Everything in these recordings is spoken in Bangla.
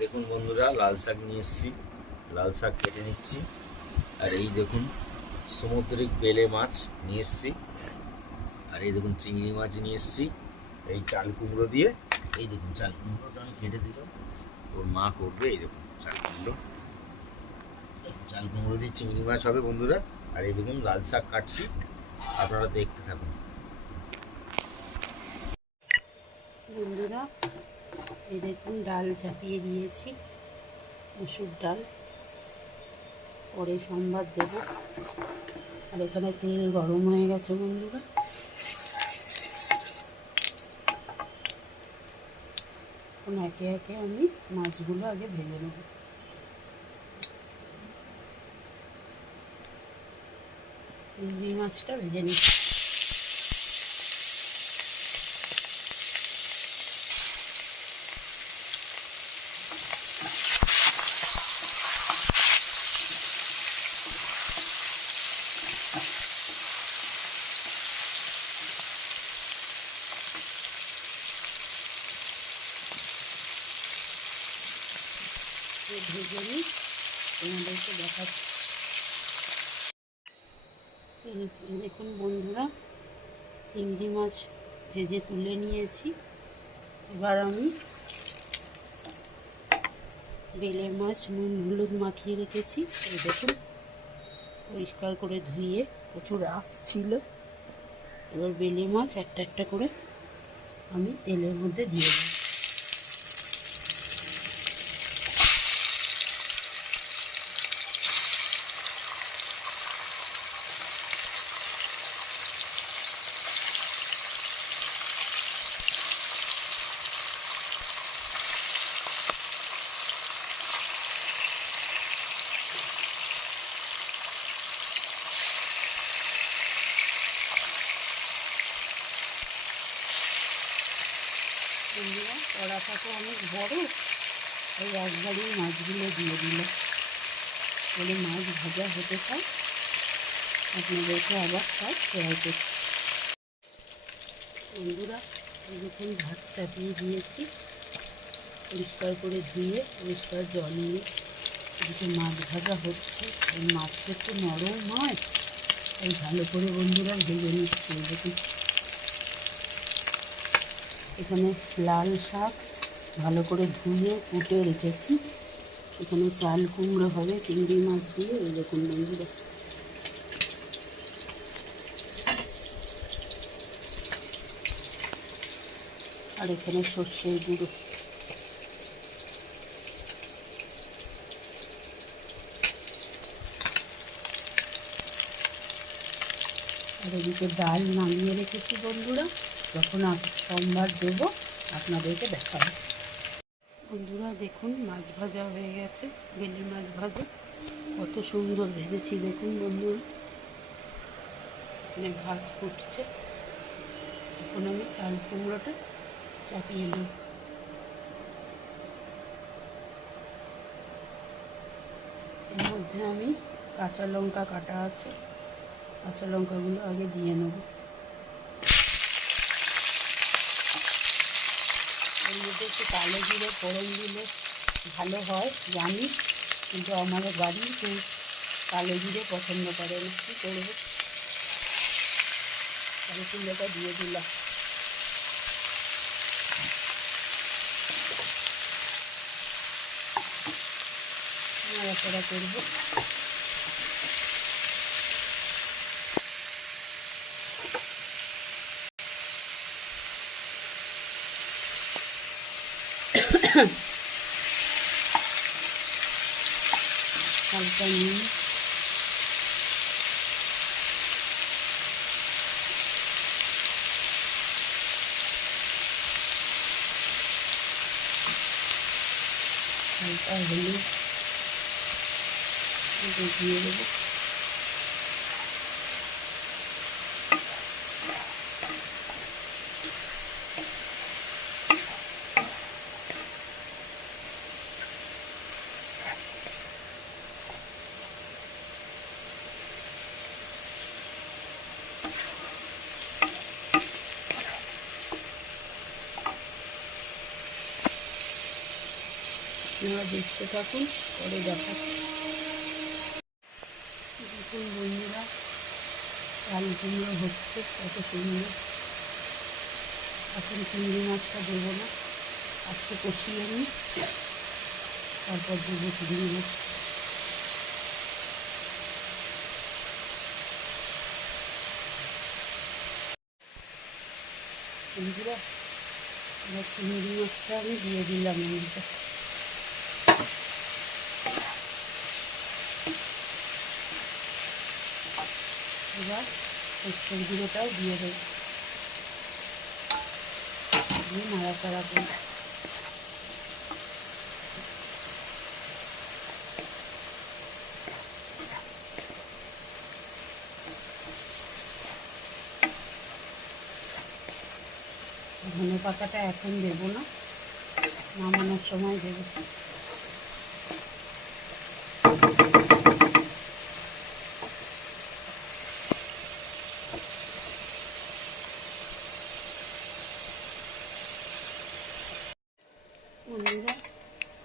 দেখুন বন্ধুরা, লাল শাক নিয়ে এসেছি। লাল শাক কেটে নিচ্ছি। আর এই দেখুন সামুদ্রিক বেলে মাছ নিয়ে এসেছি। আর এই দেখুন চিংড়ি মাছ নিয়ে এসেছি। এই চাল কুমড়ো দিয়ে, এই দেখুন চাল কুমড়োটা আমি কেটে দিলাম, ওর মা করবে। এই দেখুন চাল কুমড়ো দিয়ে চিংড়ি মাছ হবে বন্ধুরা। আর এই দেখুন লাল শাক কাটছি, আপনারা দেখতে থাকুন বন্ধুরা। এই দেখুন ডাল চাপিয়ে দিয়েছি, মসুর ডাল, পরে সম্বাদ দেব। আর এখানে তেল গরম হয়ে গেছে বন্ধুরা। এখন একে একে আমি মাছগুলো আগে ভেজে নেব। চিংড়ি মাছটা ভেজে নিচ্ছি। ভেজে নিই, তোমাদেরকে দেখাচ্ছি। দেখুন বন্ধুরা, চিংড়ি মাছ ভেজে তুলে নিয়েছি। এবার আমি বেলে মাছ নুন হলুদ মাখিয়ে রেখেছি। এই দেখুন পরিষ্কার করে ধুয়ে, প্রচুর আঁশ ছিল। এবার বেলে মাছ একটা একটা করে আমি তেলের মধ্যে দিয়ে দেব। বন্ধুরা, কড়াটা তো অনেক বড়, এই একবারই মাছগুলো দিয়ে দিল। বলে মাছ ভাজা হতে থাক, আপনাদেরকে আবার সব শেয়ার করছি। বন্ধুরা, দেখুন ভাত চাপিয়ে দিয়েছি, পরিষ্কার করে ধুয়ে পরিষ্কার জল নিয়ে এদিকে মাছ ভাজা হচ্ছে। এই মাছটা একটু নরম হয়, তাই ভালো করে বন্ধুরা ভেজে নিচ্ছি। দেখুন এখানে লাল শাক ভালো করে ধুয়ে কুটে রেখেছি। এখানে চাল কুমড়ো হবে চিংড়ি মাছ দিয়ে। এই দেখুন বন্ধুরা, আর এখানে সর্ষের গুঁড়ো। আর এদিকে ডাল নামিয়ে রেখেছি বন্ধুরা, যখন সোমবার দেব আপনাদেরকে দেখাবো। বন্ধুরা দেখুন মাছ ভাজা হয়ে গেছে, বেলে মাছ ভাজা কত সুন্দর ভেজেছি। দেখুন বন্ধুরা, এখানে ভাত ফুটছে। এখন আমি চাল কুমড়োটা চাপিয়ে নেব। এর মধ্যে আমি কাঁচা লঙ্কা কাটা আছে, কাঁচা লঙ্কাগুলো আগে দিয়ে নেব। এর মধ্যে একটু কালো জিরে ফোড়ন দিলে ভালো হয় জানি, কিন্তু আমাদের বাড়ির কেউ কালো জিরে পছন্দ করে না, কী করবো, কালো জিরেটা দিয়ে দিলাম। নাড়াচাড়া করবো। হালকা নুন, হালকা হলুদ দিয়ে দেবো। আপনারা দেখতে থাকুন, পরে দেখাচ্ছি। দেখুন বন্ধুরা, চাল কুমড়ো হচ্ছে কত সুন্দর। এখন চিংড়ি মাছটা দেবো না, আজকে কষিয়ে নিই, তারপর দেবো চিংড়ি মাছ। বন্ধুরা, এবার চিংড়ি মাছটা আমি দিয়ে দিলাম মধ্যে। এবার সরষের গুঁড়োটাও দিয়ে দেবো, দিয়ে নাড়াচাড়া করে ধনে পাতাটা এখন দেবো না, নামানোর সময় দেবো। বন্ধুরা,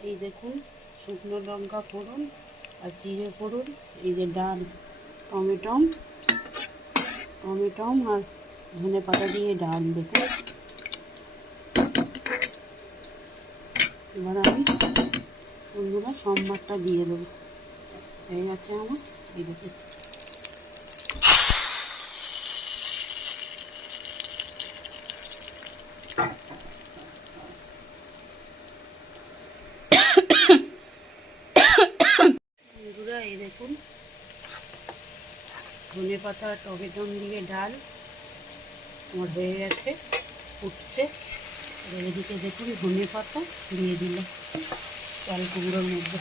এই দেখুন শুকনো লঙ্কা ফোড়ন আর জিরে ফোড়ন, এই যে ডাল, টমেটম আর ধনে পাতা দিয়ে ডাল। দেখুন, এবার আমি বন্ধুরা সম্বারটা দিয়ে দেবো। হয়ে গেছে আমার, এই দেখুন। বন্ধুরা, এই দেখুন ধনে পাতা টমেটো দিয়ে ডাল আমার হয়ে গেছে, ফুটছে। এবার এদিকে দেখুন ধনে পাতা দিয়ে দিলাম চাল কুমড়োর মধ্যে।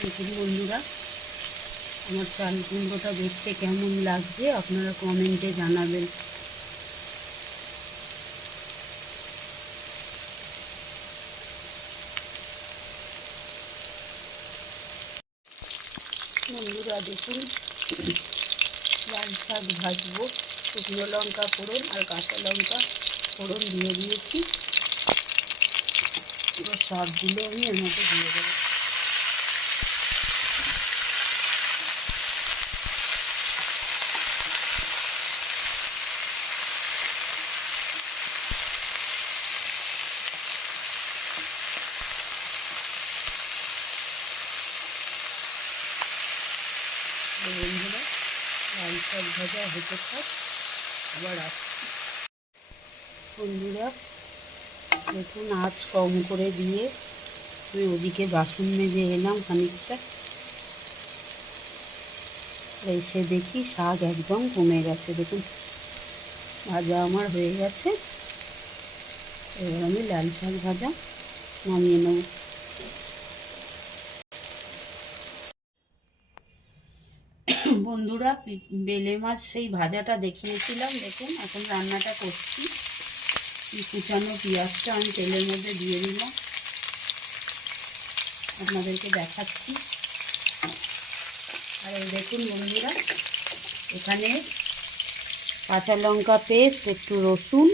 দেখুন বন্ধুরা, আমার চাল কুমড়োটা দেখতে কেমন লাগছে আপনারা কমেন্টে জানাবেন। বন্ধুরা দেখুন, লাল শাক ভাজবো, শুকনো লঙ্কা ফোড়ন আর কাঁচা লঙ্কা ফোড়ন দিয়ে দিয়েছি। এবার শাকগুলো আমি এর মধ্যে দিয়ে দেবো। বন্ধুরা, লাল শাক ভাজা হতে থাক, আবার আসছি। বন্ধুরা দেখুন, আঁচ কম করে দিয়ে আমি ওদিকে বাসন মেজে এলাম খানিকটা, এসে দেখি শাক একদম কমে গেছে। দেখুন ভাজা আমার হয়ে গেছে। এবার আমি লাল শাক ভাজা নামিয়ে নেব। বন্ধুরা, বেলে মাছ সেই ভাজাটা দেখিয়েছিলাম, দেখুন এখন রান্নাটা করছি। কুচানো পেঁয়াজটা আমি তেলের মধ্যে দিয়ে দিলাম, আপনাদেরকে দেখাচ্ছি। আর এই দেখুন বন্ধুরা, এখানে কাঁচা লঙ্কা পেস্ট, একটু রসুন,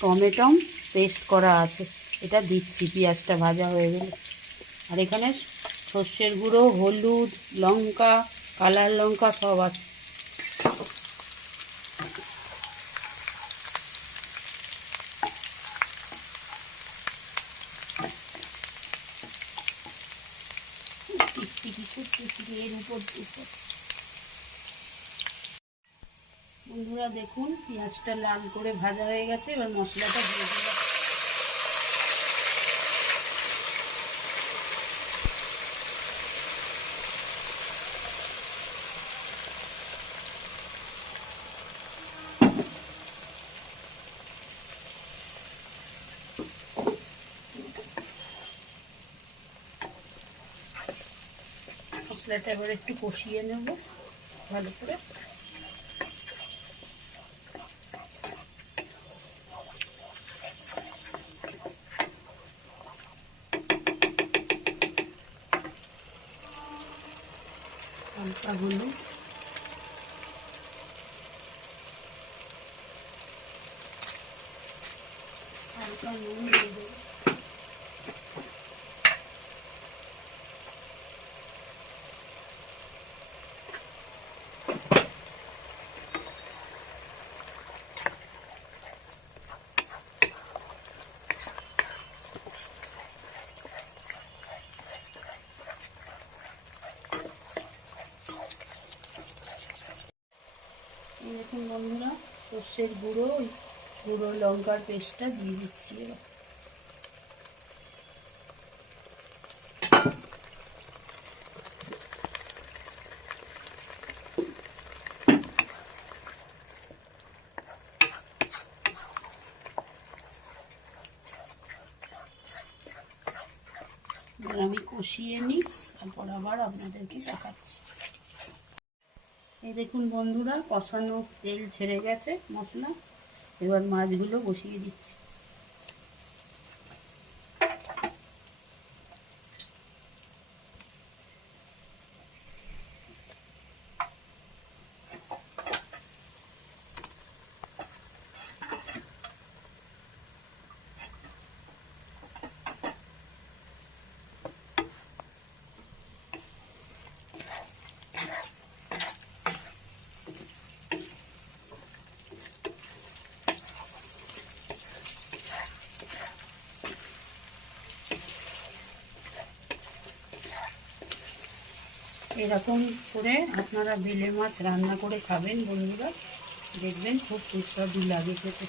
টমেটো পেস্ট করা আছে, এটা দিচ্ছি পেঁয়াজটা ভাজা হয়ে গেলে। আর এখানে সর্ষের গুঁড়ো, হলুদ, লঙ্কা, কালার লঙ্কা সব আছে। এর উপর বন্ধুরা দেখুন, পেঁয়াজটা লাল করে ভাজা হয়ে গেছে। এবার মশলাটা দিয়ে দিলাম। মশলাটা এবার একটু কষিয়ে নেব ভালো করে। হালকা হলুদ, হালকা নুন দিয়ে দেবো। এই দেখুন বন্ধুরা, সর্ষের গুঁড়ো, গুঁড়ো লঙ্কার পেস্টটা দিয়ে দিচ্ছি এবার। এবার আমি কষিয়ে নিই, তারপর আবার আপনাদেরকে দেখাচ্ছি। এই দেখুন বন্ধুরা, কষানো তেল ছেড়ে গেছে মশলা। এবার মাছগুলো বসিয়ে দিচ্ছি। এরকম করে আপনারা বেলে মাছ রান্না করে খাবেন বন্ধুরা, দেখবেন খুব সুস্বাদু লাগে খেতে।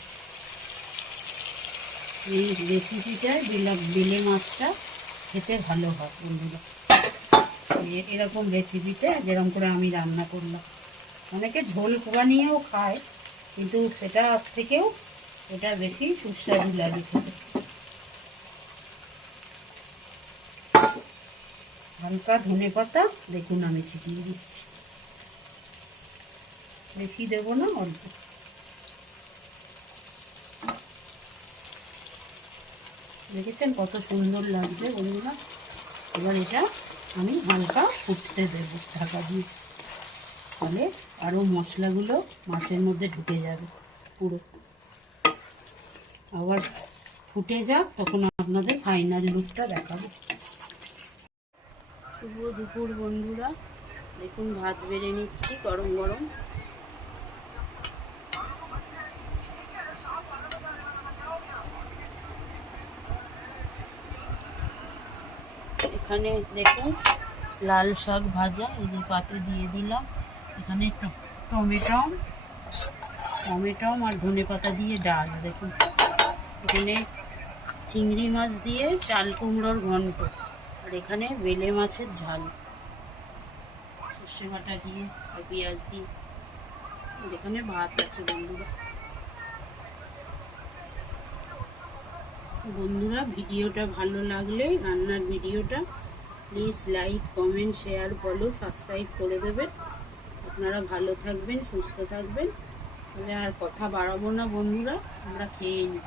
এই রেসিপিটায় বেলে মাছটা খেতে ভালো হয় বন্ধুরা। এরকম রেসিপিতে যেরকম করে আমি রান্না করলাম। অনেকে ঝোল বানিয়েও খায়, কিন্তু সেটা থেকেও এটা বেশি সুস্বাদু লাগে খেতে। হালকা ধনেপাতা দেখুন আমি ছিটিয়ে দিচ্ছি, বেশি দেবো না, অল্প। দেখেছেন কত সুন্দর লাগছে বন্ধুরা। এবার এটা আমি হালকা ফুটতে দেবো ঢাকা দিয়ে, তাহলে আরও মশলাগুলো মাছের মধ্যে ঢুকে যাবে পুরো। আবার ফুটে যাক, তখন আপনাদের ফাইনাল লুকটা দেখাবো। শুভ দুপুর বন্ধুরা, দেখুন ভাত বেড়ে নিচ্ছি গরম গরম। এখানে দেখুন লাল শাক ভাজা, এই যে পাতে দিয়ে দিলাম। এখানে টমেটো আর ধনেপাতা দিয়ে ডাল। দেখুন এখানে চিংড়ি মাছ দিয়ে চাল কুমড়োর ঘন্ট, আর এখানে বেলে মাছের ঝাল সর্ষে বাটা দিয়ে আর পেঁয়াজ দিয়ে। এখানে ভাত আছে বন্ধুরা। বন্ধুরা, ভিডিওটা ভালো লাগলে, রান্নার ভিডিওটা, please like, comment, share, follow, subscribe করে দেবেন। আপনারা ভালো থাকবেন, সুস্থ থাকবেন। তাহলে আর কথা বাড়াবো না বন্ধুরা, আমরা খেয়ে নিই।